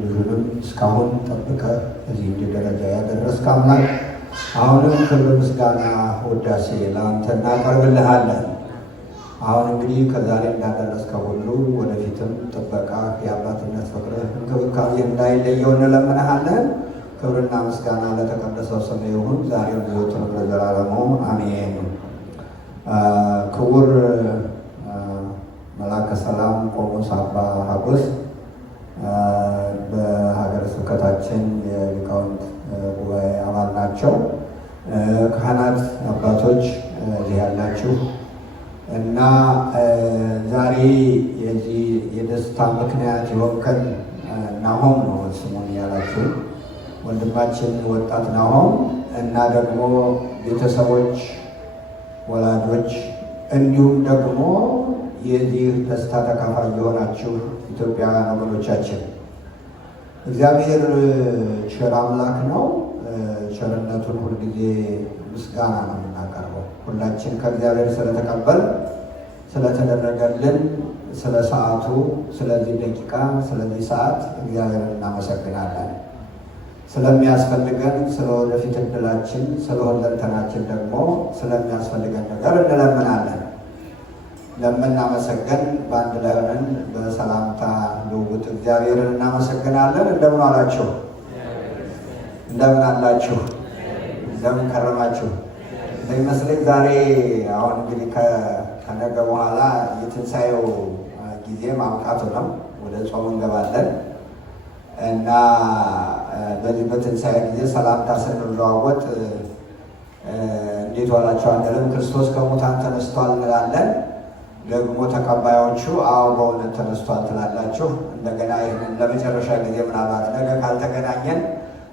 ልጁንም እስካሁን ጠብቀህ እዚህ ደረጃ ያደረስክ አምላክ አሁንም ክብር፣ ምስጋና፣ ውዳሴ ለአንተ እናቀርብልሃለን። አሁን እንግዲህ ከዛሬ እንዳደረስከው ሁሉ ወደፊትም ጥበቃ፣ የአባትነት ፍቅርህ፣ እንክብካቤ እንዳይለየው እንለምንሃለን። ክብርና ምስጋና ለተቀደሰው ስም ይሁን ዛሬም ዘወትርም ለዘላለሙ አሜን። ክቡር መላከ ሰላም ቆሞስ አባ ሀጎስ በሀገረ ስብከታችን የሊቃውንት ጉባኤ አባል ናቸው። ካህናት አባቶች እዚህ ያላችሁ እና ዛሬ የዚህ የደስታ ምክንያት የሆንከን ናሆም ነው ስሙን ያላችሁ ወንድማችን ወጣት ናሆም እና ደግሞ ቤተሰቦች፣ ወላጆች እንዲሁም ደግሞ የዚህ ደስታ ተካፋይ የሆናችሁ ኢትዮጵያውያን ወገኖቻችን እግዚአብሔር ቸር አምላክ ነው። ቸርነቱን ሁልጊዜ ምስጋና ነው የምናቀርበው። ሁላችን ከእግዚአብሔር ስለተቀበል ስለተደረገልን ስለ ሰዓቱ፣ ስለዚህ ደቂቃ፣ ስለዚህ ሰዓት እግዚአብሔርን እናመሰግናለን። ስለሚያስፈልገን ስለ ወደፊት ዕድላችን፣ ስለ ሁለንተናችን ደግሞ ስለሚያስፈልገን ነገር እንለምናለን። ለምናመሰገን በአንድ ላይ ሆነን በሰላምታ ልውውጥ እግዚአብሔርን እናመሰግናለን። እንደምን አላችሁ? እንደምን አላችሁ? እንደምን ከረማችሁ? እንደሚመስለኝ ዛሬ አሁን እንግዲህ ከነገ በኋላ የትንሣኤው ጊዜ ማብቃቱ ነው። ወደ ጾም እንገባለን እና በዚህ በትንሣኤ ጊዜ ሰላምታ ስንለዋወጥ እንዴት ዋላችሁ አንልም። ክርስቶስ ከሙታን ተነስቷል እንላለን። ደግሞ ተቀባዮቹ አዎ በእውነት ተነስቷል ትላላችሁ። እንደገና ይህንን ለመጨረሻ ጊዜ ምናልባት ነገ ካልተገናኘን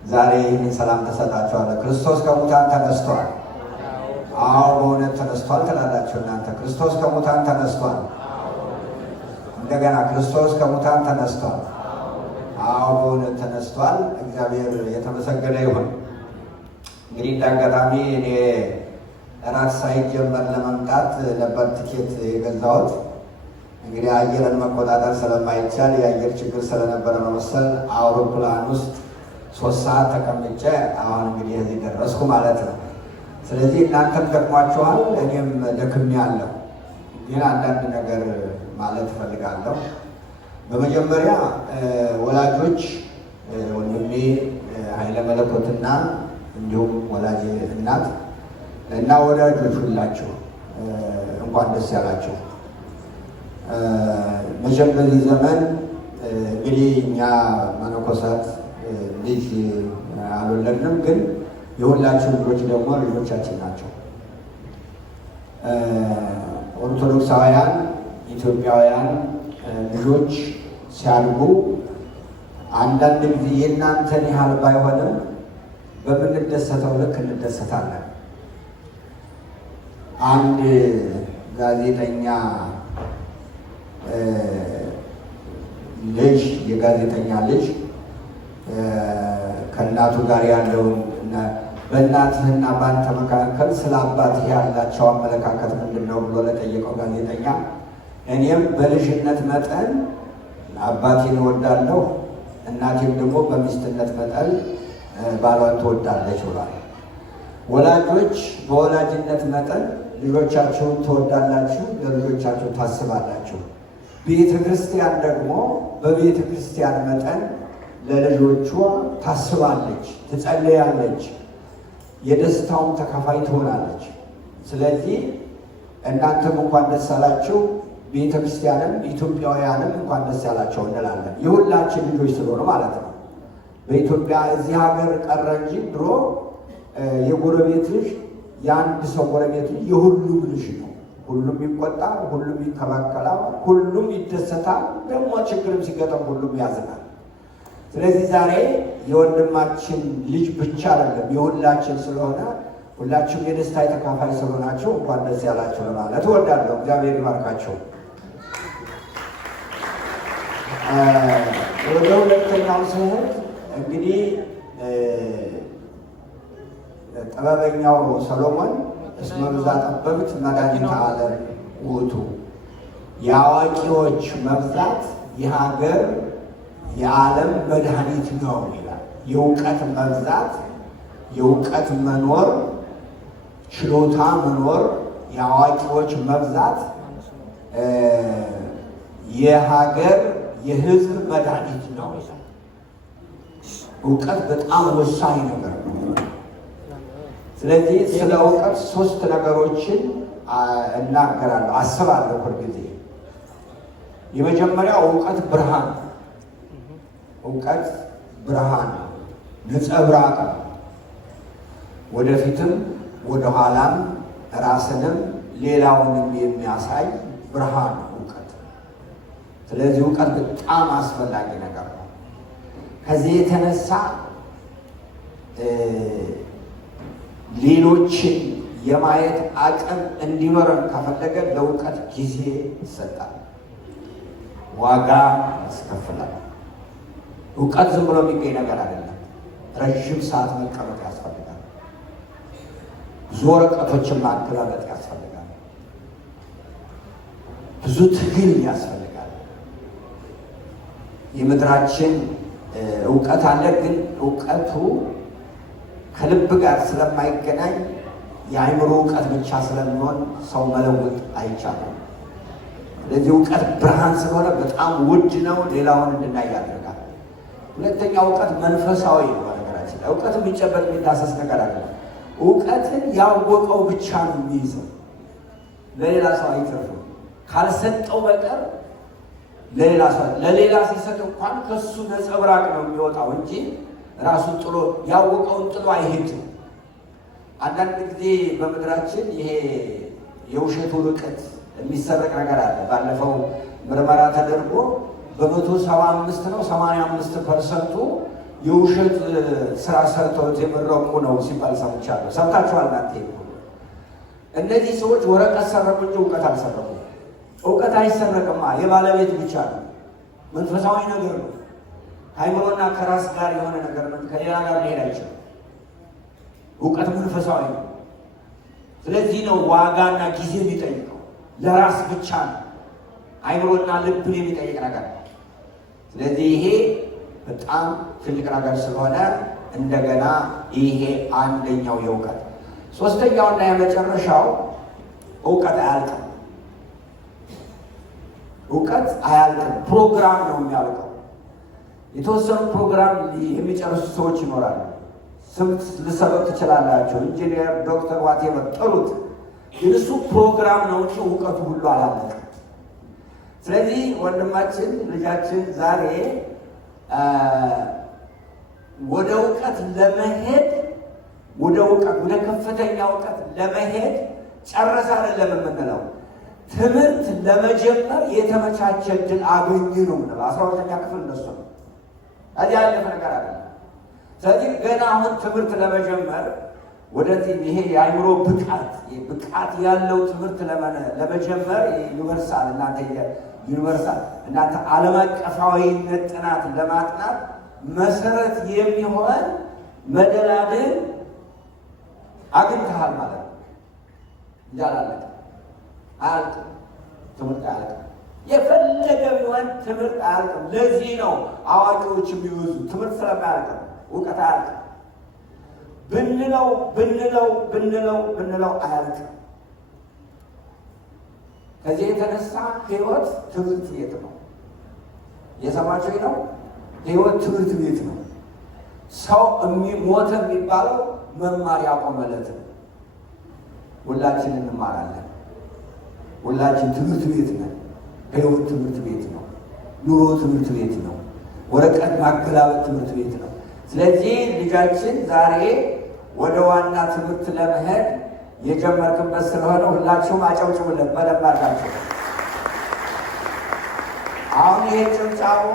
ዛሬ ይህንን ሰላም ተሰጣችኋለሁ። ክርስቶስ ከሙታን ተነስቷል፣ አዎ በእውነት ተነስቷል ትላላችሁ እናንተ። ክርስቶስ ከሙታን ተነስቷል። እንደገና ክርስቶስ ከሙታን ተነስቷል፣ አዎ በእውነት ተነስቷል። እግዚአብሔር የተመሰገነ ይሁን። እንግዲህ እንዳጋጣሚ እኔ እራት ሳይጀመር ለመምጣት ነበር ትኬት የገዛሁት። እንግዲህ አየርን መቆጣጠር ስለማይቻል የአየር ችግር ስለነበረ ነው መሰል አውሮፕላን ውስጥ 3 ሰዓት ተቀምጬ አሁን እንግዲህ እዚህ ደረስኩ ማለት ነው። ስለዚህ እናንተም ደክሟችኋል፣ እኔም ደክሜያለሁ። ግን አንዳንድ ነገር ማለት እፈልጋለሁ። በመጀመሪያ ወላጆች ወንድሜ ኃይለ መለኮትና እንዲሁም ወላጅ እናት እና ወዳጆች ሁላችሁ እንኳን ደስ ያላችሁ። መቼም በዚህ ዘመን እንግዲህ እኛ መነኮሳት ልጅ አልወለድንም፣ ግን የሁላችሁ ልጆች ደግሞ ልጆቻችን ናቸው። ኦርቶዶክሳውያን ኢትዮጵያውያን ልጆች ሲያድጉ አንዳንድ ጊዜ የእናንተን ያህል ባይሆንም በምንደሰተው ልክ እንደሰታለን። አንድ ጋዜጠኛ ልጅ የጋዜጠኛ ልጅ ከእናቱ ጋር ያለውን በእናትህና በአንተ መካከል ስለ አባትህ ያላቸው አመለካከት ምንድን ነው ብሎ ለጠየቀው ጋዜጠኛ እኔም በልጅነት መጠን አባቴን እወዳለሁ፣ እናቴም ደግሞ በሚስትነት መጠን ባሏን ትወዳለች ብሏል። ወላጆች በወላጅነት መጠን ልጆቻችሁን ትወዳላችሁ፣ ለልጆቻችሁ ታስባላችሁ። ቤተ ክርስቲያን ደግሞ በቤተ ክርስቲያን መጠን ለልጆቿ ታስባለች፣ ትጸልያለች፣ የደስታውን ተካፋይ ትሆናለች። ስለዚህ እናንተም እንኳን ደስ አላችሁ፣ ቤተ ክርስቲያንም ኢትዮጵያውያንም እንኳን ደስ ያላቸው እንላለን። የሁላችን ልጆች ስለሆነ ማለት ነው። በኢትዮጵያ እዚህ ሀገር ቀረ እንጂ ድሮ የጎረቤት ልጅ የአንድ ሰው ጎረቤት ልጅ የሁሉም ልጅ ነው። ሁሉም ይቆጣል፣ ሁሉም ይከላከላል፣ ሁሉም ይደሰታል። ደግሞ ችግርም ሲገጠም ሁሉም ያዝናል። ስለዚህ ዛሬ የወንድማችን ልጅ ብቻ አይደለም የሁላችን ስለሆነ ሁላችሁም የደስታ ተካፋይ ስለሆናችሁ እንኳን ደስ ያላችሁ ለማለት እወዳለሁ። እግዚአብሔር ይባርካችሁ። ወደ ሁለተኛው ስህተት እንግዲህ ጥበበኛው ሰሎሞን እስመ ብዛ ጠበብት መድኃኒተ ዓለም ውእቱ፣ የአዋቂዎች መብዛት የሀገር የዓለም መድኃኒት ነው ይላል። የእውቀት መብዛት፣ የእውቀት መኖር፣ ችሎታ መኖር፣ የአዋቂዎች መብዛት የሀገር የሕዝብ መድኃኒት ነው ይላል። እውቀት በጣም ወሳኝ ነገር ነው። ስለዚህ ስለ እውቀት 3 ነገሮችን እናገራለሁ፣ አስባለሁ ሁልጊዜ። የመጀመሪያው እውቀት ብርሃን፣ እውቀት ብርሃን ነጸብራቅ፣ ወደፊትም ወደኋላም ራስንም ሌላውንም የሚያሳይ ብርሃን እውቀት። ስለዚህ እውቀት በጣም አስፈላጊ ነገር ነው። ከዚህ የተነሳ ሌሎችን የማየት አቅም እንዲኖረን ከፈለገ ለእውቀት ጊዜ ይሰጣል፣ ዋጋ ያስከፍላል። እውቀት ዝም ብሎ የሚገኝ ነገር አይደለም። ረዥም ሰዓት መቀመጥ ያስፈልጋል። ብዙ ወረቀቶችን ማገላበጥ ያስፈልጋል። ብዙ ትግል ያስፈልጋል። የምድራችን እውቀት አለ፣ ግን እውቀቱ ከልብ ጋር ስለማይገናኝ የአእምሮ እውቀት ብቻ ስለሚሆን ሰው መለወጥ አይቻልም። ስለዚህ እውቀት ብርሃን ስለሆነ በጣም ውድ ነው። ሌላውን እንድናይ ያደርጋል። ሁለተኛ እውቀት መንፈሳዊ ነው። ነገራችን እውቀት የሚጨበጥ የሚዳሰስ ነገር አለ። እውቀትን ያወቀው ብቻ ነው የሚይዘው፣ ለሌላ ሰው አይተርፍም። ካልሰጠው በቀር ለሌላ ሲሰጥ እንኳን ከሱ ነጸብራቅ ነው የሚወጣው እንጂ ራሱን ጥሎ ያወቀውን ጥሎ አይሄድም። አንዳንድ ጊዜ በምድራችን ይሄ የውሸቱ ርቀት የሚሰረቅ ነገር አለ። ባለፈው ምርመራ ተደርጎ በ175 ነው 85% የውሸት ስራ ሰርተው የመረቁ ነው ሲባል ሰምቻለሁ። ሰምታችኋል እናንተ? እነዚህ ሰዎች ወረቀት ሰረቁ እንጂ እውቀት አልሰረቁ። እውቀት አይሰረቅማ፣ የባለቤት ብቻ ነው። መንፈሳዊ ነገር ነው። ከአይምሮና ከራስ ጋር የሆነ ነገር ነው። ከሌላ ጋር ሊሄድ አይችልም። እውቀት መንፈሳዊ ነው። ስለዚህ ነው ዋጋና ጊዜ የሚጠይቀው። ለራስ ብቻ ነው። አይምሮና ልብን የሚጠይቅ ነገር ነው። ስለዚህ ይሄ በጣም ትልቅ ነገር ስለሆነ እንደገና ይሄ አንደኛው የእውቀት። ሶስተኛውና የመጨረሻው እውቀት አያልቅም። እውቀት አያልቅም። ፕሮግራም ነው የሚያልቀው። የተወሰኑ ፕሮግራም የሚጨርሱ ሰዎች ይኖራሉ። ስም ልሰበብ ትችላላቸው። ኢንጂነር፣ ዶክተር፣ ዋቴቨር ጥሩት። ግን እሱ ፕሮግራም ነው እንጂ እውቀቱ ሁሉ አላለቀም። ስለዚህ ወንድማችን ልጃችን ዛሬ ወደ እውቀት ለመሄድ ወደ ከፍተኛ እውቀት ለመሄድ ጨረሰ አይደለም የምንለው። ትምህርት ለመጀመር የተመቻቸ ዕድል አገኙ ነው የምንለው። 12ኛ ክፍል እነሱ ነው። እዚህ ያለፈ ነገር አለ። ስለዚህ ገና አሁን ትምህርት ለመጀመር ወደዚህ ይሄ የአእምሮ ብቃት ያለው ትምህርት ለመጀመር ዩኒቨርሳል እናንተ ዓለም አቀፋዊነት ጥናት ለማጥናት መሰረት የሚሆን መደላድል አግኝተሃል ማለት ነው። እንዳላለቀ አያልቅም። ትምህርት አያልቅም። የፈለገ ቢሆን ትምህርት አያልቅም። ለዚህ ነው አዋቂዎች የሚወዙ ትምህርት ስለማያልቅም። እውቀት አያልቅም። ብንለው አያልቅም። ከዚህ የተነሳ ህይወት ትምህርት ቤት ነው። የሰማችሁ ነው። ህይወት ትምህርት ቤት ነው። ሰው ሞተ የሚባለው መማር ያቆመለት ነው። ሁላችን እንማራለን። ሁላችን ትምህርት ቤት ነን። ህይወት ትምህርት ቤት ነው። ኑሮ ትምህርት ቤት ነው። ወረቀት ማገላበጥ ትምህርት ቤት ነው። ስለዚህ ልጃችን ዛሬ ወደ ዋና ትምህርት ለመሄድ የጀመርክበት ስለሆነ ሁላችሁም አጨብጭቡለት በደንብ አድርጋችሁ። አሁን ይሄ ጭብጫቦ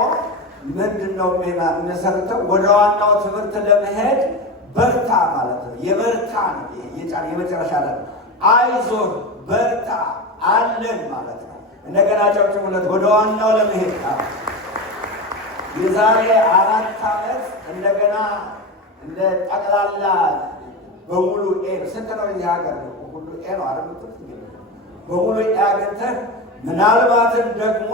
ምንድን ነው የሚመሰርተው? ወደ ዋናው ትምህርት ለመሄድ በርታ ማለት ነው። የበርታ ነው የመጨረሻ ላይ አይዞህ በርታ አለን ማለት ነው። እንደገና አጨብጭቡለት ወደ ዋናው ለመሄድ። የዛሬ 4 ዓመት እንደገና እንደ ጠቅላላ በሙሉ ኤ ስንት ነው እዚህ ሀገር ሁሉ ኤ ነው አይደል? በሙሉ ኤ አግኝተህ ምናልባትም ደግሞ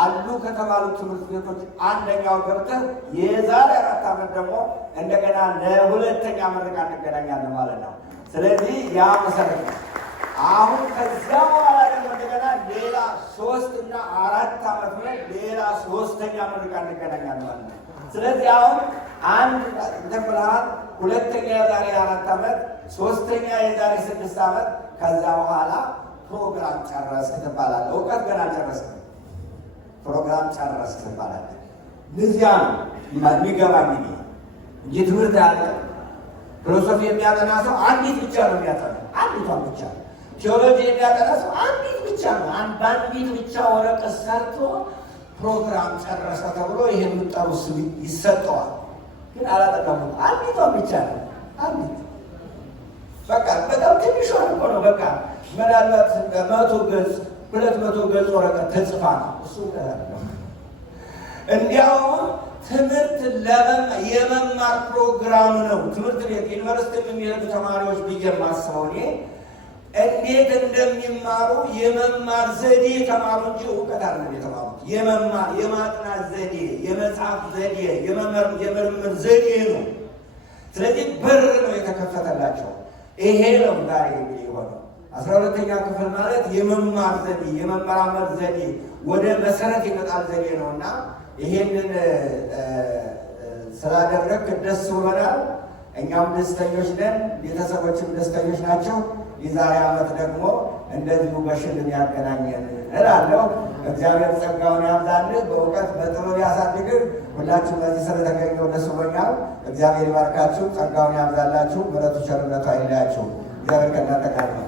አሉ ከተባሉ ትምህርት ቤቶች አንደኛው ገብተህ የዛሬ 4 ዓመት ደግሞ እንደገና ለሁለተኛ ምረቃ እንገናኛለን ማለት ነው። ስለዚህ ያ መሰረት ነው። አሁን ከዚያ በኋላ ደግሞ እንደገና ሌላ 3 እና 4 ዓመት ነው ሌላ 3ኛ ምረቃ እንገናኛለን ማለት ነው። ስለዚህ አሁን አንድ ተብለሃል፣ ሁለተኛ የዛሬ 4 ዓመት፣ 3ኛ የዛሬ 6 ዓመት፣ ከዛ በኋላ ፕሮግራም ጨረስክ ትባላለህ። እውቀት ገና ጨረስክ፣ ፕሮግራም ጨረስክ ትባላለህ። ለዚያ ነው የሚገባኝ እንጂ ትምህርት ያለ ፊሎሶፊ የሚያጠና ሰው አንዲት ብቻ ነው የሚያጠና፣ አንዲቷን ብቻ። ቴዎሎጂ የሚያጠና ሰው አንዲት ብቻ ነው፣ በአንዲት ብቻ ወረቀት ሰርቶ ፕሮግራም ጨረሰ ተብሎ ይሄን የምጠሩ ስም ይሰጠዋል። ግን አላጠቀሙም። አንዲቷን ብቻ ነው፣ አንዲት በቃ በጣም ትንሿ ነው። በቃ ምናልባት 100 ገጽ 200 ገጽ ወረቀት ተጽፋ ነው እሱ። እንዲያውም ትምህርት የመማር ፕሮግራም ነው። ትምህርት ቤት ዩኒቨርሲቲ የሚሄዱ ተማሪዎች ብዬ የማስበው እኔ እንዴት እንደሚማሩ የመማር ዘዴ ተማሩ እንጂ እውቀት አይደለም የተማሩት። የማጥናት ዘዴ፣ የመጽሐፍ ዘዴ፣ የምርምር ዘዴ ነው። ስለዚህ በር ነው የተከፈተላቸው። ይሄ ነው ዛሬ የሆነው 12ኛ ክፍል ማለት የመማር ዘዴ፣ የመመራመር ዘዴ፣ ወደ መሰረት የመጣል ዘዴ ነው እና ይሄንን ስላደረግ ደስ ብሎናል። እኛም ደስተኞች ነን፣ ቤተሰቦችም ደስተኞች ናቸው። የዛሬ ዓመት ደግሞ እንደዚሁ በሽልም ያገናኘን እላለሁ። እግዚአብሔር ጸጋውን ያብዛልህ፣ በእውቀት በጥበብ ያሳድግህ። ሁላችሁ በዚህ ስለተገኘው ደስ ብሎኛል። እግዚአብሔር ይባርካችሁ፣ ጸጋውን ያብዛላችሁ፣ ምሕረቱ ቸርነቱ አይለያችሁ። እግዚአብሔር ከእናንተ ጋር ነው።